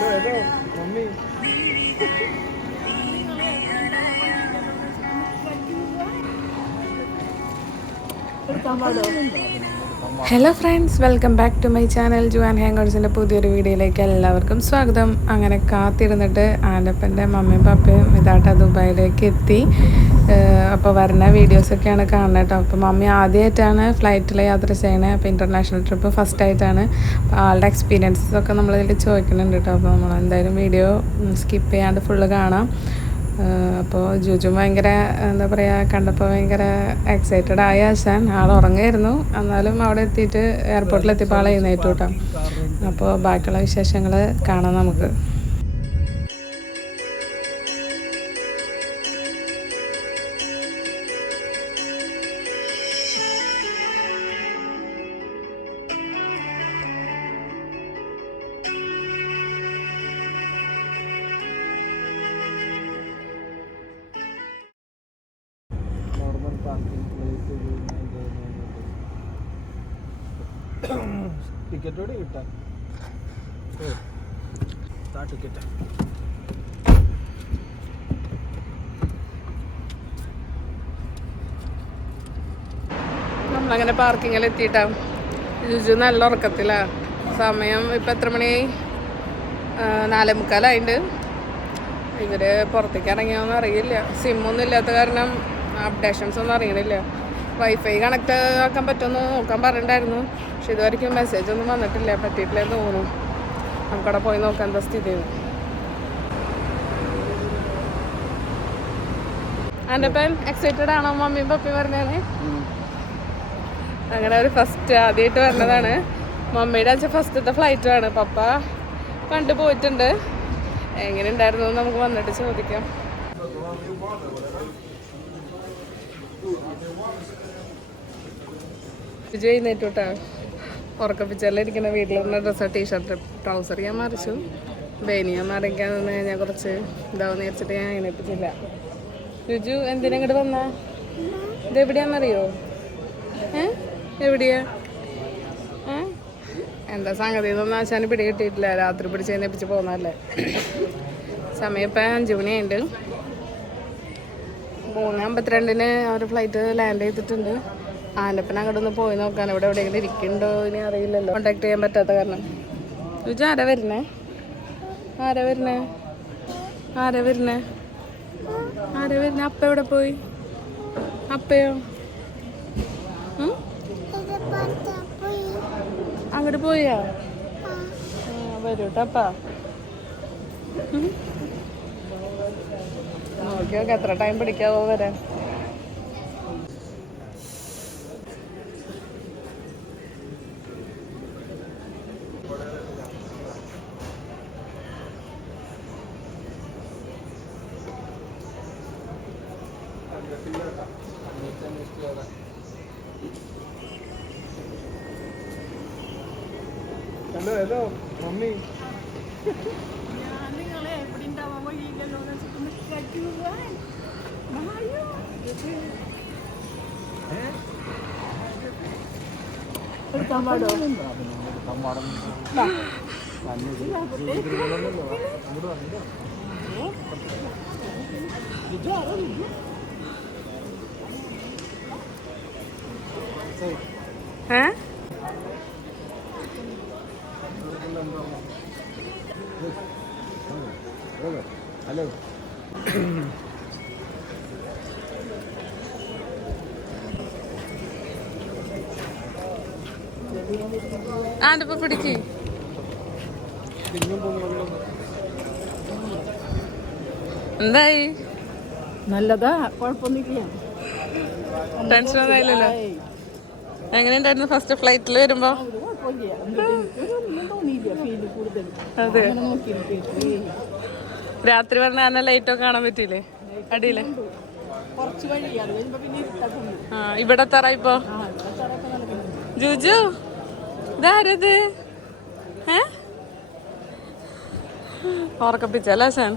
Hello, mummy. Hello friends, welcome back to my channel. Juan ഹാങ്ങേഴ്സിൻ്റെ പുതിയൊരു വീഡിയോയിലേക്ക് എല്ലാവർക്കും സ്വാഗതം. അങ്ങനെ കാത്തിരുന്നിട്ട് ആൻ്റപ്പൻ്റെ മമ്മിയും പപ്പയും ഇതായിട്ട് ദുബായിലേക്ക് എത്തി. അപ്പോൾ വരുന്ന വീഡിയോസൊക്കെയാണ് കാണുന്നത് കേട്ടോ. അപ്പോൾ മമ്മി ആദ്യമായിട്ടാണ് ഫ്ലൈറ്റിൽ യാത്ര ചെയ്യണത്. അപ്പോൾ ഇൻ്റർനാഷണൽ ട്രിപ്പ് ഫസ്റ്റ് ആയിട്ടാണ്. അപ്പോൾ ആളുടെ എക്സ്പീരിയൻസൊക്കെ നമ്മളിതിൽ ചോദിക്കുന്നുണ്ട് കേട്ടോ. അപ്പോൾ നമ്മൾ എന്തായാലും വീഡിയോ സ്കിപ്പ് ചെയ്യാണ്ട് ഫുള്ള് കാണാം. അപ്പോൾ ജുജു ഭയങ്കര എന്താ പറയുക, കണ്ടപ്പോൾ ഭയങ്കര എക്സൈറ്റഡ് ആയ ആശാൻ. ആൾ ഉറങ്ങായിരുന്നു, എന്നാലും അവിടെ എത്തിയിട്ട് എയർപോർട്ടിലെത്തിയപ്പോൾ ആൾ എഴുന്നേറ്റു കേട്ടോ. അപ്പോൾ ബാക്കിയുള്ള വിശേഷങ്ങൾ കാണാം നമുക്ക്. ടിക്കറ്റോടെ കിട്ടാൻ ടിക്കറ്റ് നമ്മളങ്ങനെ പാർക്കിങ്ങിൽ എത്തിയിട്ടാണ്. ജുജു നല്ല ഉറക്കത്തിലാണ്. സമയം ഇപ്പം എത്ര മണിയായി? 4:45. ഇവർ പുറത്തേക്ക് ഇറങ്ങിയോന്നും അറിയില്ല. സിമ്മൊന്നും ഇല്ലാത്ത കാരണം അപ്ഡേഷൻസ് ഒന്നും അറിയണില്ല. വൈഫൈ കണക്ട് ആക്കാൻ പറ്റുമെന്ന് നോക്കാൻ പറഞ്ഞിട്ടുണ്ടായിരുന്നു, പക്ഷെ ഇതുവരെയ്ക്കും മെസ്സേജ് ഒന്നും വന്നിട്ടില്ല. പറ്റിയിട്ടില്ലെന്ന് തോന്നുന്നു. നമുക്കവിടെ പോയി നോക്കാം എന്താ സ്ഥിതി. എൻ്റെ ഇപ്പം എക്സൈറ്റഡ് ആണോ മമ്മിയും പപ്പയും പറഞ്ഞാണ്? അങ്ങനെ ഒരു ഫസ്റ്റ് ആദ്യമായിട്ട് വരുന്നതാണ്. മമ്മിയുടെ അച്ഛൻ ഫസ്റ്റത്തെ ഫ്ലൈറ്റാണ്. പപ്പ പണ്ട് പോയിട്ടുണ്ട്. എങ്ങനെ ഉണ്ടായിരുന്നു നമുക്ക് വന്നിട്ട് ചോദിക്കാം. ചെയ്യുന്നേറ്റോട്ടാ ഉറക്കപ്പിച്ചെല്ലാം വീട്ടിലിരുന്ന ഡ്രസ്സ്, ടീഷർട്ട്, ട്രൗസർ ഞാൻ മറിച്ചു. ബേനിയ മറിക്കാൻ നിന്ന് ഞാൻ കുറച്ച് ഇതാവുന്ന വിചാരിച്ചിട്ട് ഞാൻ എഴുന്നേപ്പിച്ചില്ല. രുജു എന്തിനാ ഇങ്ങോട്ട് വന്നാ? ഇതെവിടെയാണെന്നറിയോ? എവിടെയാ? എന്താ സംഗതി എന്നൊന്നും ആശാന് പിടി കിട്ടിയിട്ടില്ല. രാത്രി പിടിച്ച് എഴുന്നേപ്പിച്ച് പോകുന്നതല്ലേ. സമയം ഇപ്പം 5 മണിയായിട്ട്. 3:52 അവർ ഫ്ലൈറ്റ് ലാൻഡ് ചെയ്തിട്ടുണ്ട്. ആൻ്റപ്പൻ അങ്ങോട്ട് ഒന്ന് പോയി നോക്കാൻ. ഇവിടെ എവിടെയെങ്കിലും ഇരിക്കുന്നുണ്ടോ ഇനി അറിയില്ലല്ലോ, കോണ്ടാക്ട് ചെയ്യാൻ പറ്റാത്ത കാരണം. രുചി ആരാ വരുന്നേ? അപ്പ എവിടെ പോയി? അപ്പയോ? അങ്ങോട്ട് പോയാ? വരൂട്ടപ്പാ. നോക്കി നോക്കാം എത്ര ടൈം പിടിക്കാവോ വരാൻ. Hello mummy. ഹലോ. ആണ്ടിപ്പോ പിടിക്ക്. എന്തായി? നല്ലതാ, കുഴപ്പമൊന്നുമില്ല. ടെൻഷൻ ഒന്നും ആയില്ലല്ലോ. എങ്ങനെയുണ്ടായിരുന്നു ഫസ്റ്റ് ഫ്ലൈറ്റിൽ വരുമ്പോ? അതെ, രാത്രി പറഞ്ഞ തന്നെ ലൈറ്റ് ഒക്കെ കാണാൻ പറ്റിയില്ലേ അടിയില്? ഇവിടെ എത്താറ ഇപ്പൊ? ജുജു ഇതാരത്? ഉറക്കപ്പിച്ചല്ലേ സാൻ?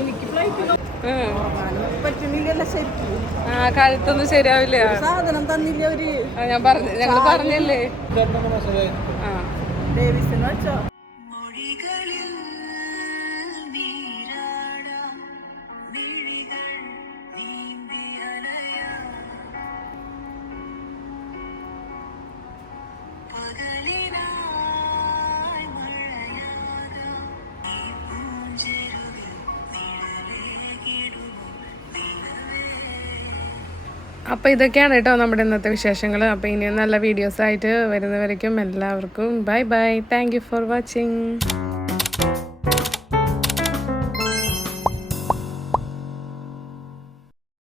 എനിക്ക് ഫ്ലൈറ്റ് ഉറങ്ങാനും പറ്റുന്നില്ലല്ലോ ശരിക്കും. ആ കഴുത്തൊന്നും ശരിയാവില്ല. സാധനം തന്നില്ല അവര്. ഞങ്ങള് പറഞ്ഞല്ലേ. ആ ഡേവിസിന് വെച്ചോ. അപ്പോൾ ഇതൊക്കെയാണ് കേട്ടോ നമ്മുടെ ഇന്നത്തെ വിശേഷങ്ങൾ. അപ്പോൾ ഇനിയും നല്ല വീഡിയോസായിട്ട് വരുന്നവരേക്കും എല്ലാവർക്കും bye bye. Thank you for watching.